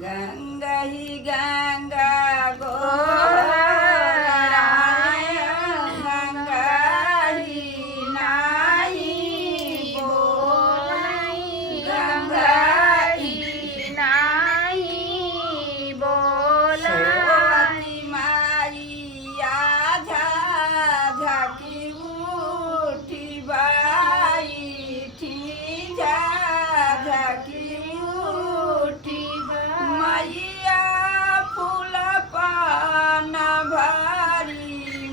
गंगा ही गंगा गोहराए गंगा ही नाही बोलाई गंगा ही नाही बोलाई सोवती मारिया झाझाकी उठी बाई थी झाझाकी उठी मैया फूल पान भारी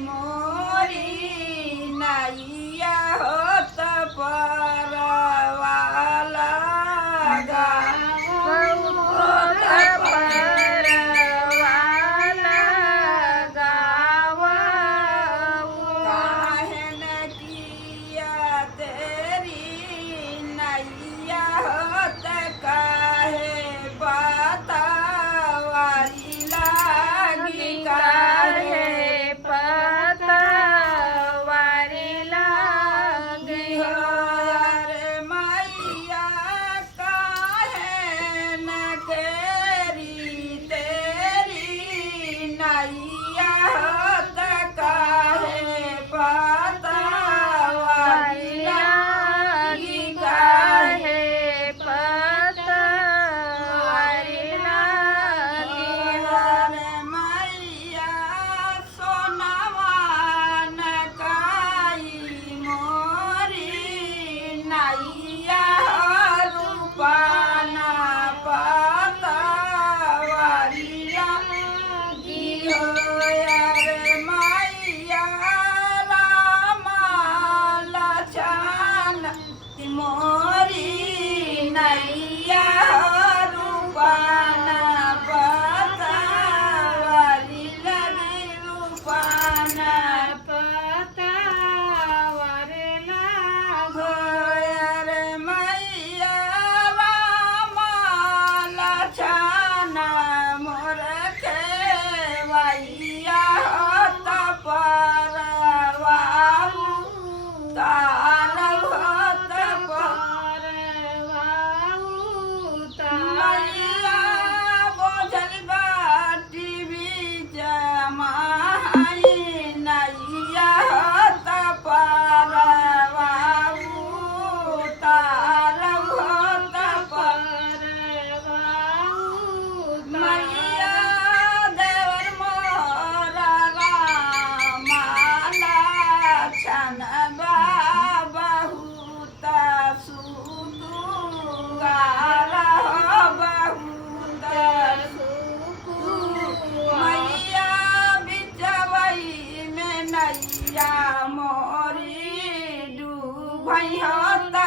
मोरी नैया होत परवाला परवाला गावा काहन किया तेरी नैया होत काहे बतावारी लागी काहे पतवारी लागी हो रे मैया काहे न केरी तेरी नैया होत काहे बतावारी लागी काहे पतवारी लागी रे मैया सोनावा न काई मोरी नैया रूपाना पतावारी लागी हो रे मैया रामा लछन मोरी नैया रूपाना पतावारी लगी रूपाना पतवारी लागी रे मैया रामा लछन मोर खेवैया होत परवाऊ तार होत मैया बोझल बाटी बीच माई नैया होत परवाऊ तार होत मैया देवर मोरा रामाला छन बहुत सुकुआर बहुत मैया बिचवई में नैया मोरी डूबई होता